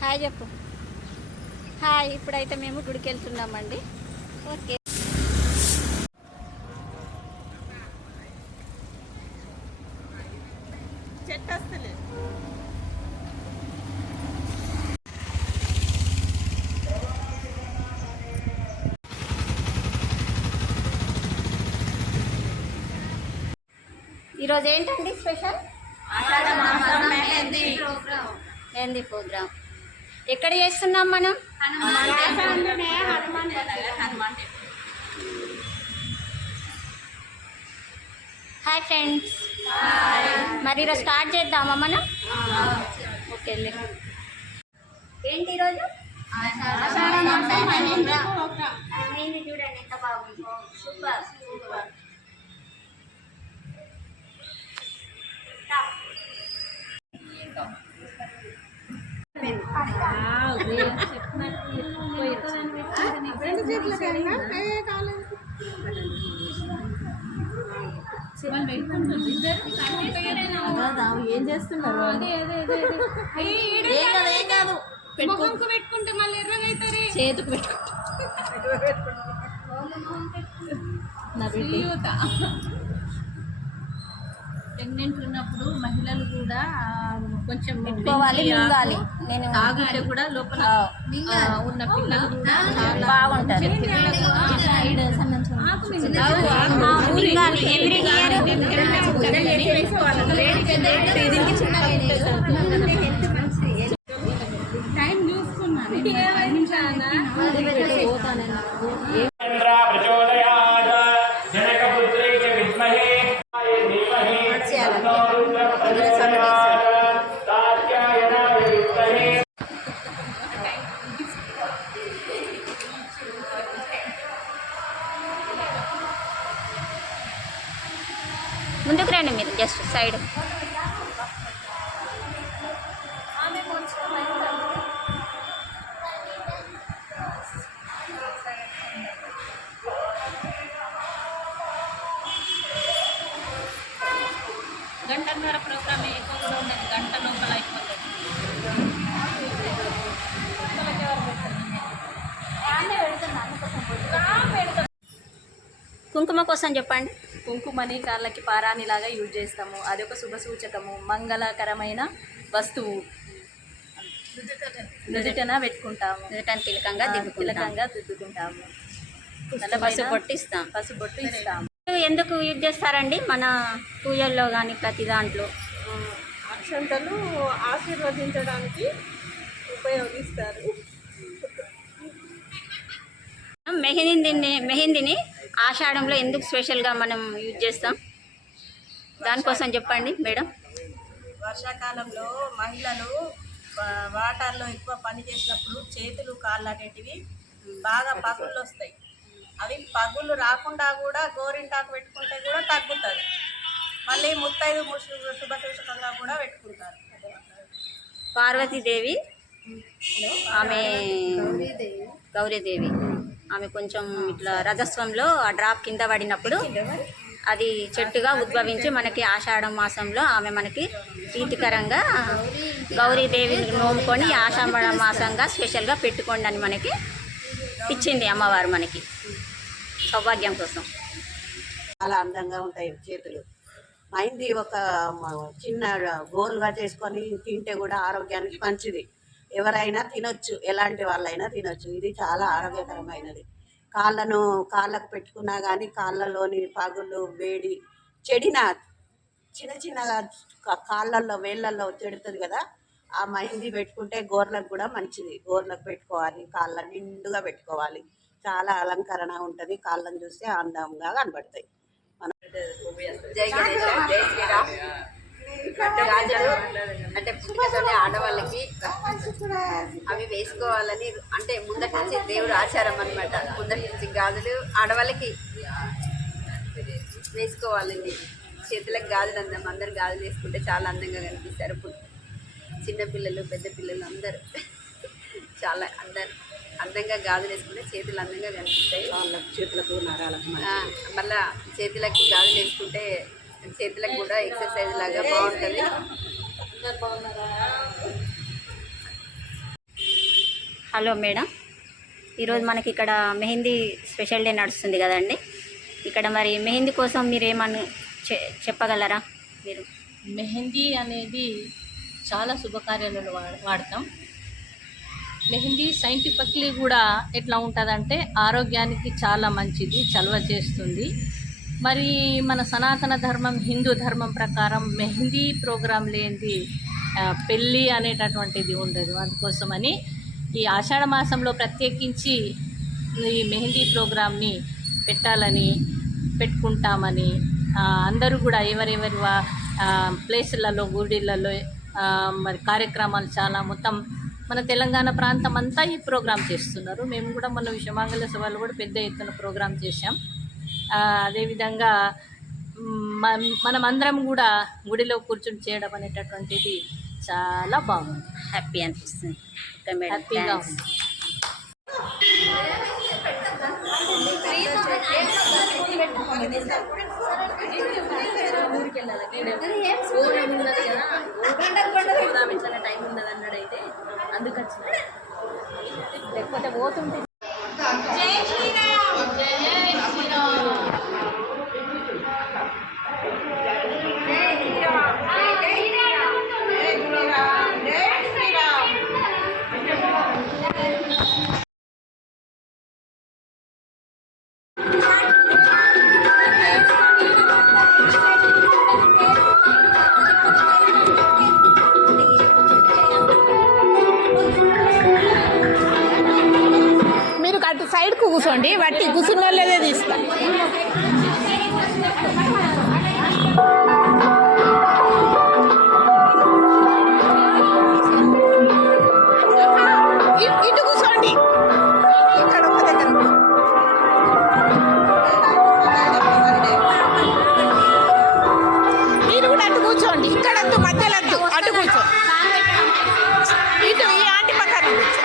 Hi చెప్పు. Hi. ఇప్పుడైతే మేము గుడికి వెళ్తున్నామండి. ఓకే. ఈరోజు ఏంటండి స్పెషల్? మెహందీ ప్రోగ్రామ్. ఎక్కడ చేస్తున్నాం మనం? Hi friends. మరి ఈరోజు స్టార్ట్ చేద్దామా మనం? ఓకే. ఏంటి ఈరోజు? మెహందీ చూడండి ఎంత బాగుంది. సూపర్. ఏం చేస్తున్నారు? ఏం కాదు పెట్టుకుంటే మళ్ళీ ఎర్రగైతారు. చేతుకు పెట్టుకుంటా. ప్రెగ్నెంట్ ఉన్నప్పుడు మహిళలు కూడా కొంచెం పెట్టుకోవాలి. నేను తాగితే కూడా లోపల ఉన్న పిల్లలు కూడా బాగుంటారు. టైం చూసుకున్నాను. 5 నిమిషాలు ముందుకు రండి మీరు. Just side. గంటన్నర ప్రోగ్రామ్ ఎక్కువ కూడా ఉండదు. గంట లోపల అయిపోతుంది. కుంకుమ కోసం చెప్పండి. కుంకుమని కాళ్ళకి పారాణిలాగా యూజ్ చేస్తాము. అది ఒక శుభ సూచకము, మంగళకరమైన వస్తువు. నుదుటన పెట్టుకుంటాము. నుదుటన తిలకంగా దిద్దుకుంటాము. పసుపొట్టు ఇస్తాము. ఎందుకు యూజ్ చేస్తారండి మన పూజల్లో కానీ ప్రతి దాంట్లో? అక్షంతలు ఆశీర్వదించడానికి ఉపయోగిస్తారు. మెహందీని ఆషాఢంలో ఎందుకు స్పెషల్గా మనం యూజ్ చేస్తాం? దానికోసం చెప్పండి మేడం. వర్షాకాలంలో మహిళలు వాటర్లో ఎక్కువ పని చేసినప్పుడు చేతులు కాళ్ళు అనేటివి బాగా పగుళ్ళు వస్తాయి. అవి పగుళ్ళు రాకుండా కూడా గోరింటాకు పెట్టుకుంటే కూడా తగ్గుతుంది. మళ్ళీ ముత్తైదు శుభసూచకంగా కూడా పెట్టుకుంటారు. పార్వతీదేవి, ఆమె గౌరీదేవి, ఆమె కొంచెం ఇట్లా రజస్వంలో ఆ డ్రాప్ కింద పడినప్పుడు అది చెట్టుగా ఉద్భవించి మనకి ఆషాఢ మాసంలో ఆమె మనకి ప్రీతికరంగా గౌరీదేవిని నోముకొని ఆషాఢ మాసంగా స్పెషల్గా పెట్టుకోండి అని మనకి ఇచ్చింది అమ్మవారు మనకి సౌభాగ్యం కోసం. చాలా అందంగా ఉంటాయి చేతులు. మెహందీ ఒక చిన్న గోలుగా చేసుకొని తింటే కూడా ఆరోగ్యానికి మంచిది. ఎవరైనా తినొచ్చు, ఎలాంటి వాళ్ళైనా తినొచ్చు. ఇది చాలా ఆరోగ్యకరమైనది. కాళ్ళకు పెట్టుకున్నా కానీ కాళ్ళలోని పగులు, వేడి చెడిన చిన్నగా కాళ్ళల్లో వేళ్ళల్లో చెడుతుంది కదా, ఆ మెహందీ పెట్టుకుంటే గోర్లకు కూడా మంచిది. గోర్లకు పెట్టుకోవాలి, కాళ్ళ నిండుగా పెట్టుకోవాలి. చాలా అలంకరణ ఉంటుంది. కాళ్ళను చూస్తే అందంగా కనబడతాయి. జై గణేష్, జై శ్రీరామ్. గాజులు అంటే పుట్టుకతోనే ఆడవాళ్ళకి అవి వేసుకోవాలని అంటే ముందటి నుంచి దేవుడు ఆచారం అనమాట. ముందటి నుంచి గాజులు ఆడవాళ్ళకి వేసుకోవాలండి. చేతులకు గాజులు అందరూ గాజులు వేసుకుంటే చాలా అందంగా కనిపిస్తారు. చిన్నపిల్లలు, పెద్ద పిల్లలు అందరూ చాలా అందంగా గాజులు వేసుకుంటే చేతులు అందంగా కనిపిస్తాయి. చేతులకు నరాలకు మళ్ళీ చేతులకు గాజులు వేసుకుంటే చేతులకు కూడా ఎక్సర్సైజ్ లాగా బాగుంటుంది. హలో మేడం, ఈరోజు మనకి ఇక్కడ మెహందీ స్పెషల్ డే నడుస్తుంది కదండి. ఇక్కడ మరి మెహందీ కోసం మీరు ఏమన్నా చెప్పగలరా? మీరు మెహందీ అనేది చాలా శుభకార్యాలలో వాడతాం. మెహందీ సైంటిఫిక్లీ కూడా ఎట్లా ఉంటుందంటే ఆరోగ్యానికి చాలా మంచిది, చలవ చేస్తుంది. మరి మన సనాతన ధర్మం, హిందూ ధర్మం ప్రకారం మెహందీ ప్రోగ్రాం లేనిది పెళ్ళి అనేటటువంటిది ఉండదు. అందుకోసమని ఈ ఆషాఢ మాసంలో ప్రత్యేకించి ఈ మెహందీ ప్రోగ్రాంని పెట్టాలని పెట్టుకుంటామని అందరూ కూడా ఎవరెవరి ప్లేసులలో, గుడిలలో మరి కార్యక్రమాలు చాలా మొత్తం మన తెలంగాణ ప్రాంతం అంతా ఈ ప్రోగ్రాం చేస్తున్నారు. మేము కూడా మన విశ్వమంగళ సభలో కూడా పెద్ద ఎత్తున ప్రోగ్రాం చేశాం. అదేవిధంగా మనం అందరం కూడా గుడిలో కూర్చొని చేయడం అనేటటువంటిది చాలా బాగుంది, హ్యాపీ అనిపిస్తుంది. ఓకే మేడం, హ్యాపీగా థాంక్స్. ఉంది. టైం ఉన్నది అన్నాడైతే అందుకు వచ్చిన, లేకపోతే పోతుంటే మీరు అటు సైడ్కు కూర్చోండి, వట్టి కూర్చున్న వాళ్ళదే తీస్తా. ఇటు కూర్చోండి, ఇక్కడ ఒక దగ్గర మీరు కూడా అటు కూర్చోండి. ఇక్కడ వద్దు, మధ్యలో వద్దు, అటు కూర్చో. ఇటు ఈ ఆంటీ పక్కన కూర్చో.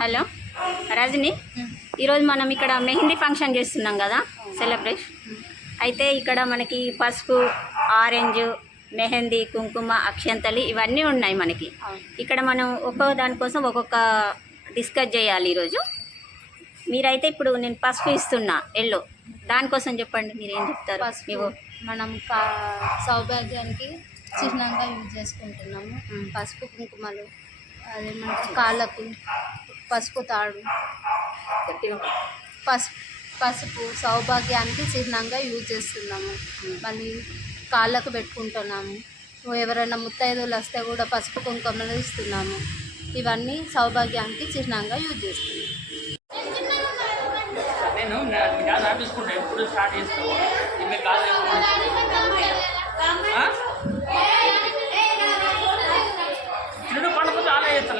హలో రజని, ఈరోజు మనం ఇక్కడ మెహందీ ఫంక్షన్ చేస్తున్నాం కదా, సెలబ్రేషన్. అయితే ఇక్కడ మనకి పసుపు, ఆరెంజ్, మెహందీ, కుంకుమ, అక్షంతలు ఇవన్నీ ఉన్నాయి మనకి. ఇక్కడ మనం ఒక్కో దానికోసం ఒక్కొక్క డిస్కస్ చేయాలి ఈరోజు. మీరైతే ఇప్పుడు నేను పసుపు ఇస్తున్నా ఎల్లో, దానికోసం చెప్పండి, మీరు ఏం చెప్తారు? పసుపు మనం సౌభాగ్యానికి చిహ్నంగా యూజ్ చేసుకుంటున్నాము. పసుపు కుంకుమలు, అదే మనకి కాళ్ళకు పసుపు తాడు, పసుపు సౌభాగ్యానికి చిహ్నంగా యూజ్ చేస్తున్నాము. మళ్ళీ కాళ్ళకు పెట్టుకుంటున్నాము. ఎవరైనా ముత్తైదువులు వస్తే కూడా పసుపు కుంకుమలు ఇస్తున్నాము. ఇవన్నీ సౌభాగ్యానికి చిహ్నంగా యూజ్ చేస్తున్నాము. నేను గాజు ఆపేసుకుంటా, ఎప్పుడు స్టార్ట్ చేస్తావు ఇంకా గాజు చిన్న పండుగ అలా చేస్తా